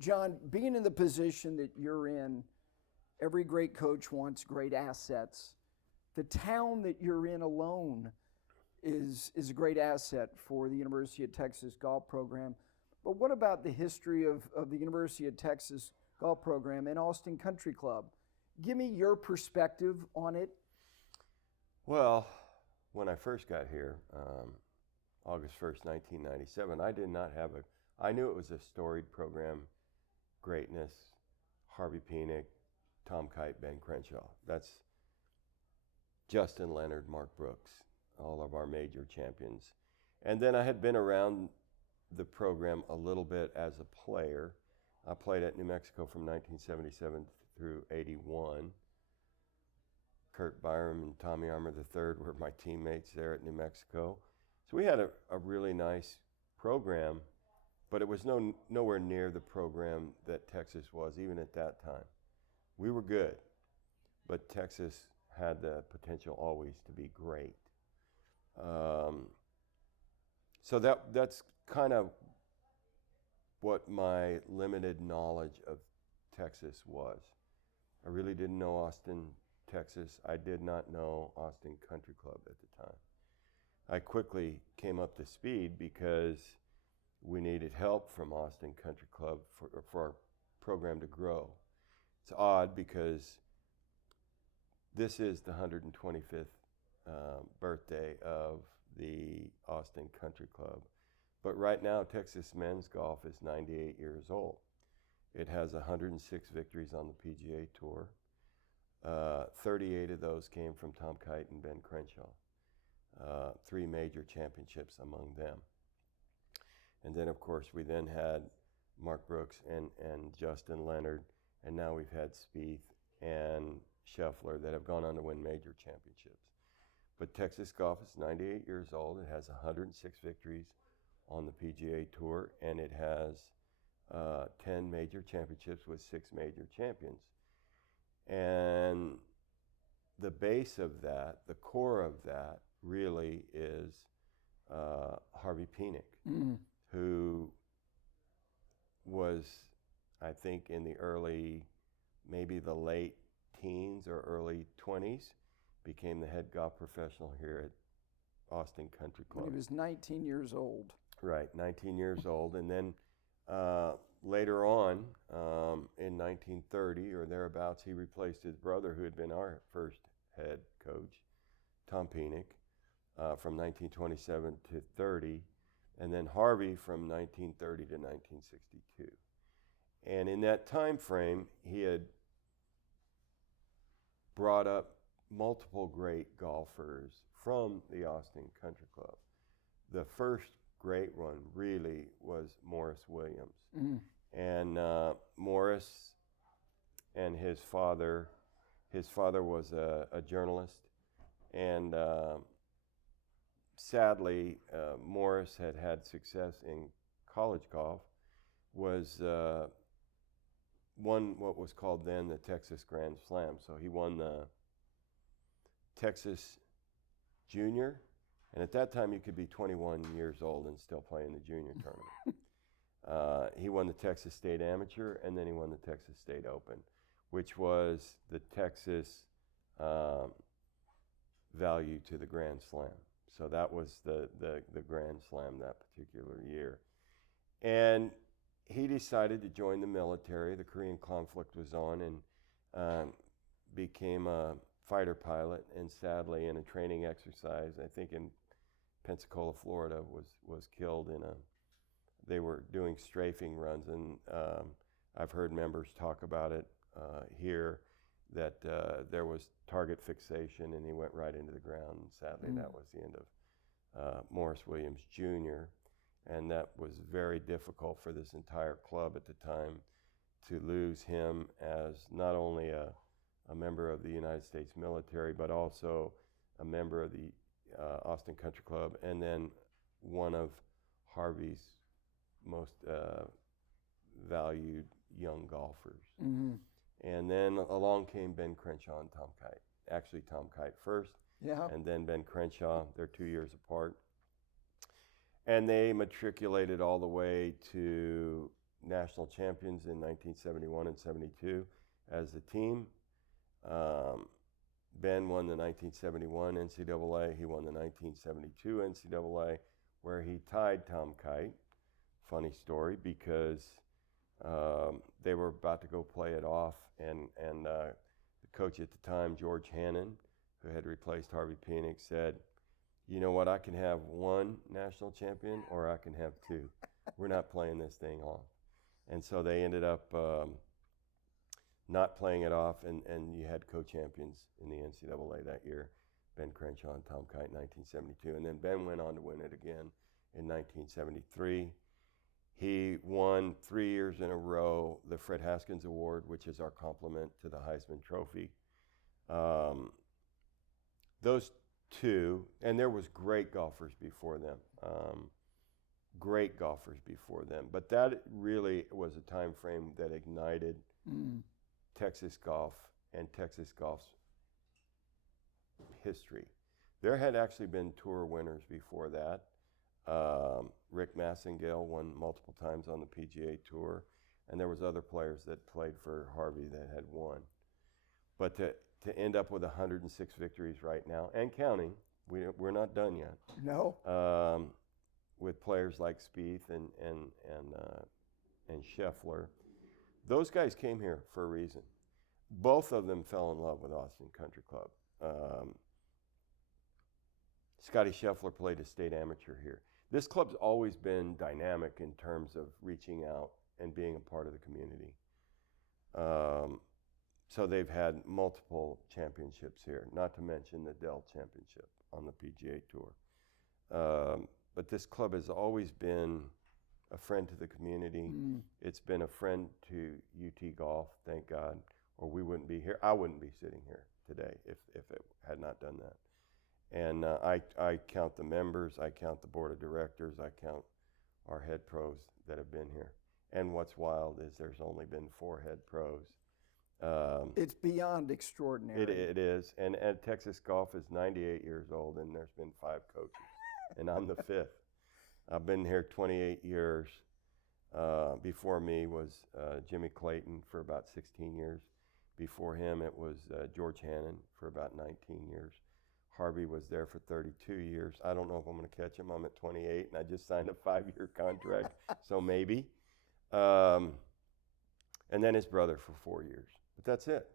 John, being in the position that you're in, every great coach wants great assets. The town that you're in alone is a great asset for the University of Texas golf program. But what about the history of the University of Texas golf program and Austin Country Club? Give me your perspective on it. Well, when I first got here, August 1st, 1997, I did not have I knew it was a storied program, greatness, Harvey Penick, Tom Kite, Ben Crenshaw. That's Justin Leonard, Mark Brooks, all of our major champions. And then I had been around the program a little bit as a player. I played at New Mexico from 1977 through 81. Kurt Byram and Tommy Armour III were my teammates there at New Mexico. So we had a really nice program, but it was nowhere near the program that Texas was, even at that time. We were good, but Texas had the potential always to be great. So that's kind of what my limited knowledge of Texas was. I really didn't know Austin, Texas. I did not know Austin Country Club at the time. I quickly came up to speed because we needed help from Austin Country Club for our program to grow. It's odd because this is the 125th birthday of the Austin Country Club. But right now, Texas men's golf is 98 years old. It has 106 victories on the PGA Tour. 38 of those came from Tom Kite and Ben Crenshaw. 3 major championships among them. And then, of course, we then had Mark Brooks and Justin Leonard, and now we've had Spieth and Scheffler that have gone on to win major championships. But Texas golf is 98 years old. It has 106 victories on the PGA Tour, and it has 10 major championships with 6 major champions. And the base of that, the core of that, really is Harvey Penick, who was, I think, in the early, maybe the late teens or early 20s, became the head golf professional here at Austin Country Club. When he was 19 years old. Right, 19 years old. And then later on, in 1930 or thereabouts, he replaced his brother, who had been our first head coach, Tom Penick, from 1927 to 30, and then Harvey from 1930 to 1962. And in that time frame, he had brought up multiple great golfers from the Austin Country Club. The first great one really was Morris Williams. And Morris and his father was a journalist, and sadly, Morris had success in college golf, was won what was called then the Texas Grand Slam. So he won the Texas Junior, and at that time you could be 21 years old and still play in the junior tournament. He won the Texas State Amateur, and then he won the Texas State Open, which was the Texas value to the Grand Slam. So that was the Grand Slam that particular year. And he decided to join the military. The Korean conflict was on, and became a fighter pilot, and sadly in a training exercise, I think in Pensacola, Florida, was killed they were doing strafing runs, and I've heard members talk about it here, that there was target fixation and he went right into the ground, and sadly that was the end of Morris Williams Jr., and that was very difficult for this entire club at the time to lose him as not only a member of the United States military, but also a member of the Austin Country Club, and then one of Harvey's most valued young golfers. And then along came Ben Crenshaw and Tom Kite. Actually, Tom Kite first, and then Ben Crenshaw. They're 2 years apart. And they matriculated all the way to national champions in 1971 and 72 as a team. Ben won the 1971 NCAA. He won the 1972 NCAA, where he tied Tom Kite. Funny story, because they were about to go play it off, and the coach at the time, George Hannon, who had replaced Harvey Penick, said, "You know what? I can have one national champion, or I can have two. We're not playing this thing off." And so they ended up not playing it off, and you had co-champions in the NCAA that year, Ben Crenshaw and Tom Kite in 1972. And then Ben went on to win it again in 1973. He won 3 years in a row the Fred Haskins Award, which is our complement to the Heisman Trophy. Those two, and there was great golfers before them. But that really was a time frame that ignited Texas golf and Texas golf's history. There had actually been tour winners before that. Rick Massengale won multiple times on the PGA Tour, and there was other players that played for Harvey that had won. But to end up with 106 victories right now, and counting, we're not done yet. No. With players like Spieth and Scheffler, those guys came here for a reason. Both of them fell in love with Austin Country Club. Scotty Scheffler played a state amateur here. This club's always been dynamic in terms of reaching out and being a part of the community. So they've had multiple championships here, not to mention the Dell Championship on the PGA Tour. But this club has always been a friend to the community. It's been a friend to UT Golf, thank God, or we wouldn't be here. I wouldn't be sitting here today if it had not done that. And I count the members, I count the board of directors, I count our head pros that have been here. And what's wild is there's only been 4 head pros. It's beyond extraordinary. It is. And Texas Golf is 98 years old, and there's been 5 coaches. And I'm the 5th. I've been here 28 years. Before me was Jimmy Clayton for about 16 years. Before him, it was George Hannon for about 19 years. Harvey was there for 32 years. I don't know if I'm going to catch him. I'm at 28, and I just signed a 5-year contract, so maybe. And then his brother for 4 years. But that's it.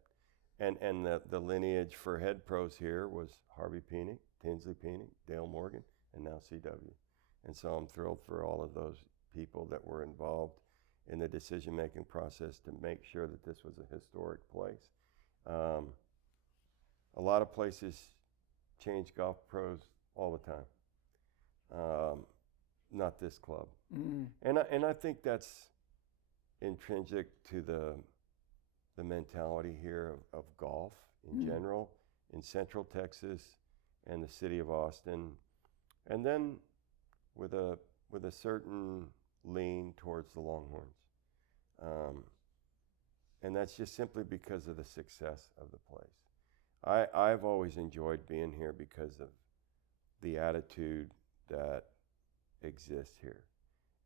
And the lineage for head pros here was Harvey Penick, Tinsley Penick, Dale Morgan, and now CW. And so I'm thrilled for all of those people that were involved in the decision-making process to make sure that this was a historic place. A lot of places change golf pros all the time. Not this club. And I think that's intrinsic to the mentality here of golf in general, in Central Texas and the city of Austin, and then with a certain lean towards the Longhorns. And that's just simply because of the success of the place. I've always enjoyed being here because of the attitude that exists here.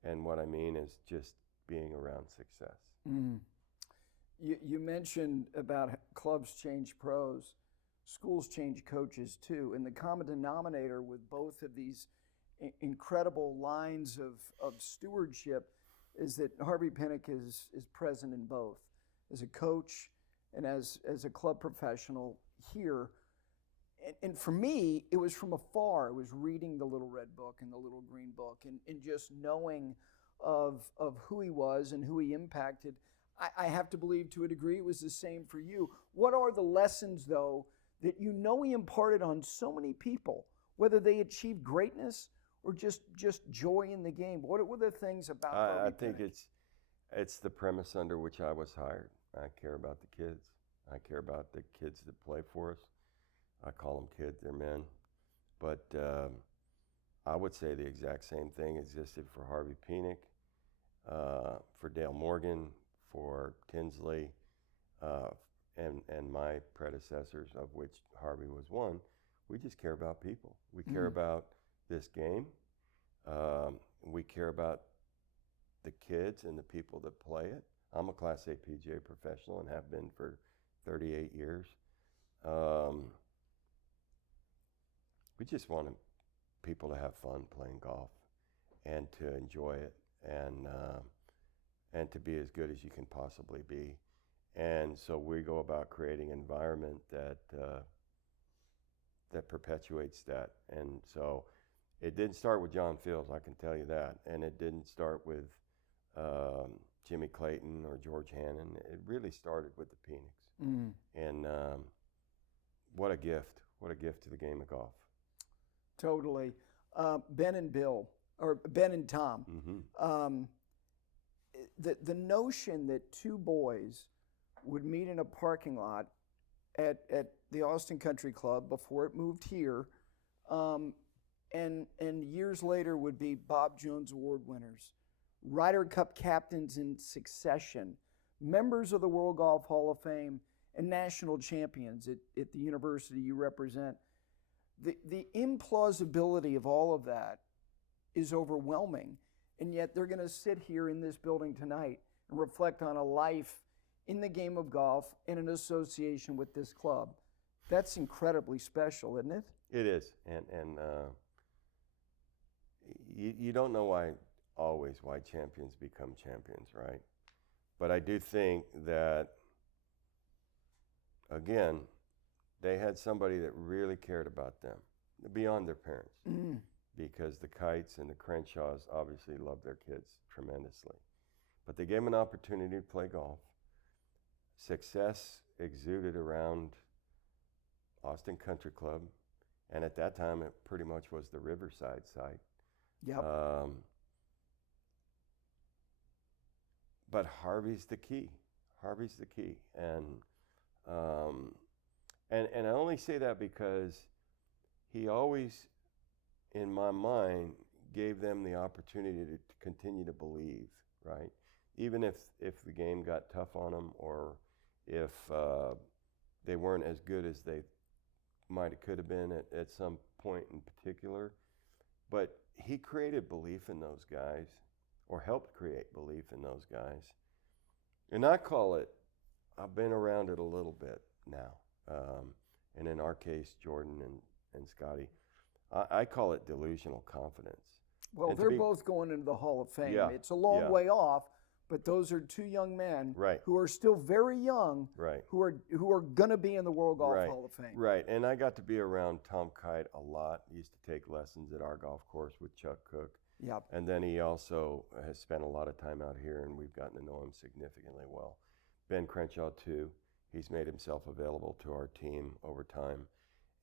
And what I mean is just being around success. You mentioned about clubs change pros, schools change coaches too, and the common denominator with both of these incredible lines of stewardship is that Harvey Penick is present in both, as a coach and as a club professional here. And for me, it was from afar. It was reading the Little Red Book and the Little Green Book and just knowing of who he was and who he impacted. I have to believe to a degree it was the same for you. What are the lessons, though, that you know he imparted on so many people, whether they achieved greatness or just joy in the game? What were the things about Harvey I think Penick? it's the premise under which I was hired. I care about the kids. I care about the kids that play for us. I call them kids, they're men. But I would say the exact same thing existed for Harvey Penick, for Dale Morgan, for Tinsley, and my predecessors, of which Harvey was one. We just care about people. We care about this game. We care about the kids and the people that play it. I'm a Class A PGA professional and have been for 38 years. We just want people to have fun playing golf and to enjoy it and to be as good as you can possibly be. And so we go about creating an environment that perpetuates that. And so it didn't start with John Fields, I can tell you that. And it didn't start with Jimmy Clayton or George Hannon. It really started with the Penicks. Mm. And what a gift to the game of golf. Totally. Ben and Bill, or Ben and Tom, Mm-hmm. The notion that two boys would meet in a parking lot at the Austin Country Club before it moved here, and years later would be Bob Jones Award winners, Ryder Cup captains in succession, members of the World Golf Hall of Fame, and national champions at the university you represent. The implausibility of all of that is overwhelming, and yet they're going to sit here in this building tonight and reflect on a life in the game of golf in an association with this club. That's incredibly special, isn't it? It is, and you don't know why champions become champions, right? But I do think that, again, they had somebody that really cared about them beyond their parents, because the Kites and the Crenshaws obviously loved their kids tremendously. But they gave them an opportunity to play golf. Success exuded around Austin Country Club, and at that time it pretty much was the Riverside site. Yep. But Harvey's the key. Harvey's the key, and I only say that because he always, in my mind, gave them the opportunity to continue to believe, right? Even if the game got tough on them, or if they weren't as good as they could have been at some point in particular. But he created belief in those guys, or helped create belief in those guys. And I've been around it a little bit now. And in our case, Jordan and Scotty, I call it delusional confidence. Well, and they're both going into the Hall of Fame. Yeah, It's a long yeah. way off, but those are two young men Right. who are still very young, Right. who are going to be in the World Golf Right. Hall of Fame. Right, and I got to be around Tom Kite a lot. He used to take lessons at our golf course with Chuck Cook. Yep. And then he also has spent a lot of time out here, and we've gotten to know him significantly well. Ben Crenshaw, too. He's made himself available to our team over time.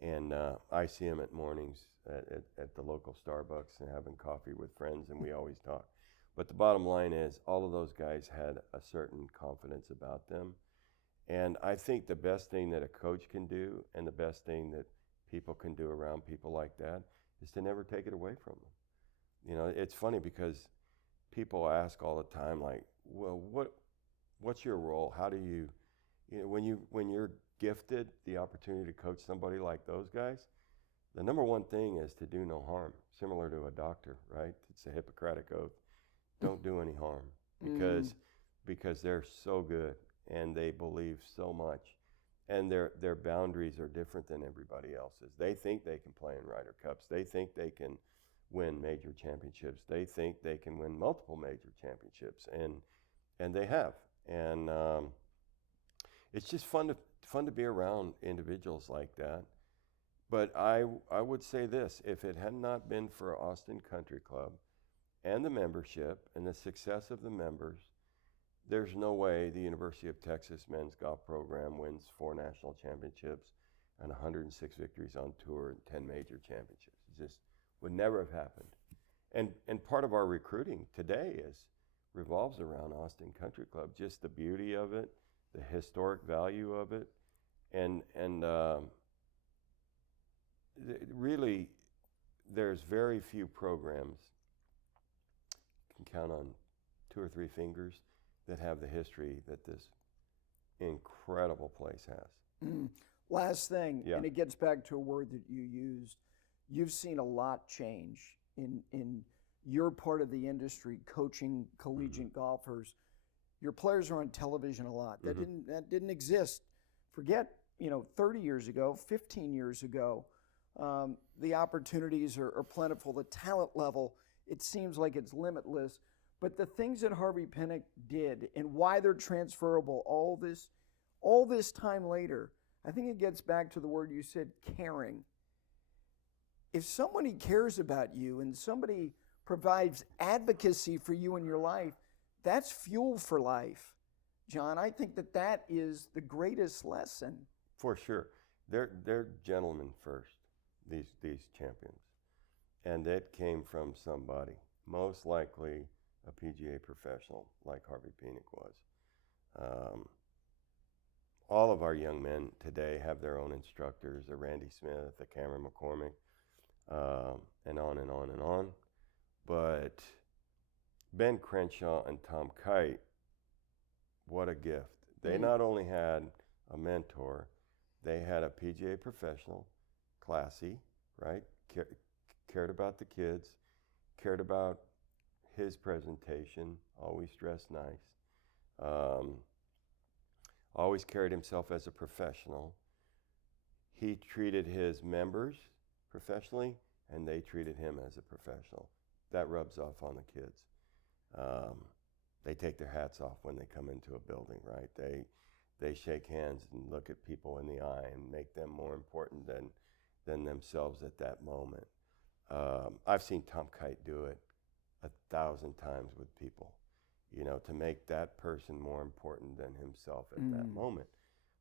And I see him at mornings at the local Starbucks and having coffee with friends, and we always talk. But the bottom line is, all of those guys had a certain confidence about them. And I think the best thing that a coach can do, and the best thing that people can do around people like that, is to never take it away from them. You know, it's funny because people ask all the time, like, well, what's your role? How do you know, when you're gifted the opportunity to coach somebody like those guys, the number one thing is to do no harm, similar to a doctor, right? It's a Hippocratic oath. Don't do any harm, because they're so good and they believe so much, and their boundaries are different than everybody else's. They think they can play in Ryder Cups. They think they can win major championships. They think they can win multiple major championships, and they have. And it's just fun to be around individuals like that. But I would say this: if it had not been for Austin Country Club and the membership and the success of the members, there's no way the University of Texas men's golf program wins 4 national championships and 106 victories on tour and 10 major championships. It just would never have happened. And part of our recruiting today revolves around Austin Country Club, just the beauty of it, the historic value of it, and really, there's very few programs, you can count on 2 or 3 fingers, that have the history that this incredible place has. Last thing, Yeah. and it gets back to a word that you used. You've seen a lot change in you're part of the industry coaching collegiate golfers. Your players are on television a lot. That didn't exist. Forget 30 years ago, 15 years ago. The opportunities are plentiful. The talent level, it seems like it's limitless. But the things that Harvey Penick did and why they're transferable all this time later, I think it gets back to the word you said, caring. If somebody cares about you and somebody provides advocacy for you in your life, that's fuel for life. John, I think that is the greatest lesson. For sure. They're gentlemen first, these champions. And it came from somebody, most likely a PGA professional like Harvey Penick was. All of our young men today have their own instructors, a Randy Smith, a Cameron McCormick, and on and on and on. But Ben Crenshaw and Tom Kite, what a gift. They not only had a mentor, they had a PGA professional, classy, right? Cared about the kids, cared about his presentation, always dressed nice, always carried himself as a professional. He treated his members professionally, and they treated him as a professional. That rubs off on the kids. They take their hats off when they come into a building, right? They shake hands and look at people in the eye and make them more important than themselves at that moment. I've seen Tom Kite do it 1,000 times with people, to make that person more important than himself at that moment.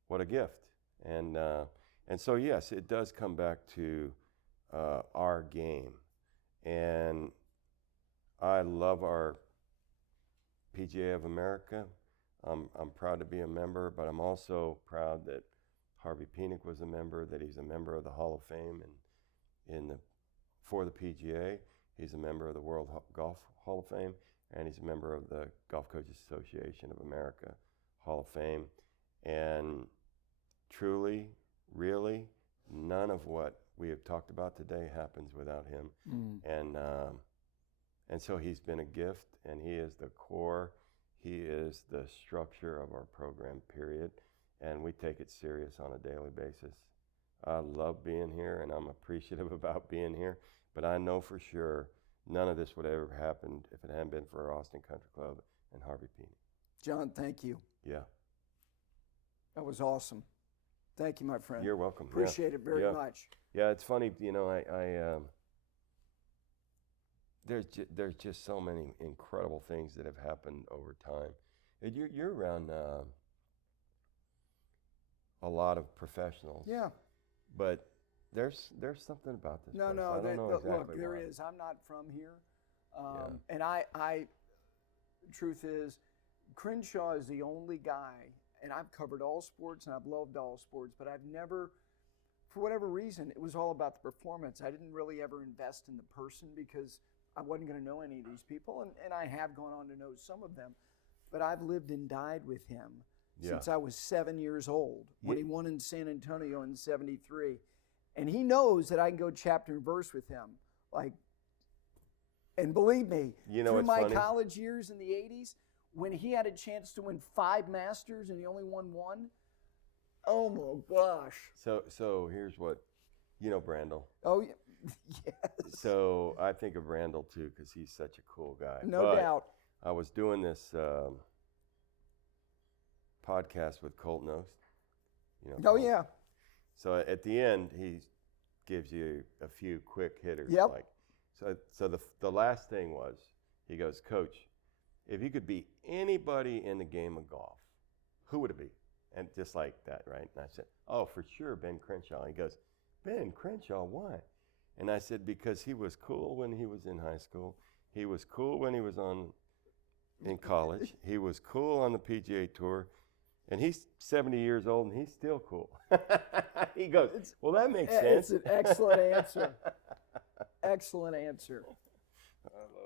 What a gift. And so, yes, it does come back to our game. And I love our PGA of America. I'm proud to be a member, but I'm also proud that Harvey Penick was a member, that he's a member of the Hall of Fame for the PGA. He's a member of the World Golf Hall of Fame, and he's a member of the Golf Coaches Association of America Hall of Fame. And truly, really, none of what we have talked about today happens without him. And so he's been a gift, and he is the core. He is the structure of our program, period. And we take it serious on a daily basis. I love being here, and I'm appreciative about being here. But I know for sure none of this would have ever happened if it hadn't been for Austin Country Club and Harvey Penick. John, thank you. Yeah. That was awesome. Thank you, my friend. You're welcome. Appreciate it very much. Yeah, it's funny, there's just so many incredible things that have happened over time. And you're around a lot of professionals. Yeah. But there's something about this place. No, I don't know exactly look, there why. is. I'm not from here. And I, truth is, Crenshaw is the only guy, and I've covered all sports and I've loved all sports, but I've never, for whatever reason, it was all about the performance. I didn't really ever invest in the person because I wasn't going to know any of these people, and I have gone on to know some of them, but I've lived and died with him since I was 7 years old when he won in San Antonio in '73. And he knows that I can go chapter and verse with him. And believe me, through my college years in the 80s, when he had a chance to win 5 Masters and he only won 1, oh my gosh. So here's what, Brandel. Oh, yeah. Yes. So I think of Randall too because he's such a cool guy. No doubt. I was doing this podcast with Colt Knost. Oh, yeah. So at the end, he gives you a few quick hitters. Yep. So the last thing was, he goes, Coach, if you could beat anybody in the game of golf, who would it be? And just like that, right? And I said, oh, for sure, Ben Crenshaw. He goes, Ben Crenshaw, why? And I said, because he was cool when he was in high school. He was cool when he was in college. He was cool on the PGA Tour. And he's 70 years old, and he's still cool. He goes, well, that makes sense. It's an excellent answer. Excellent answer. I love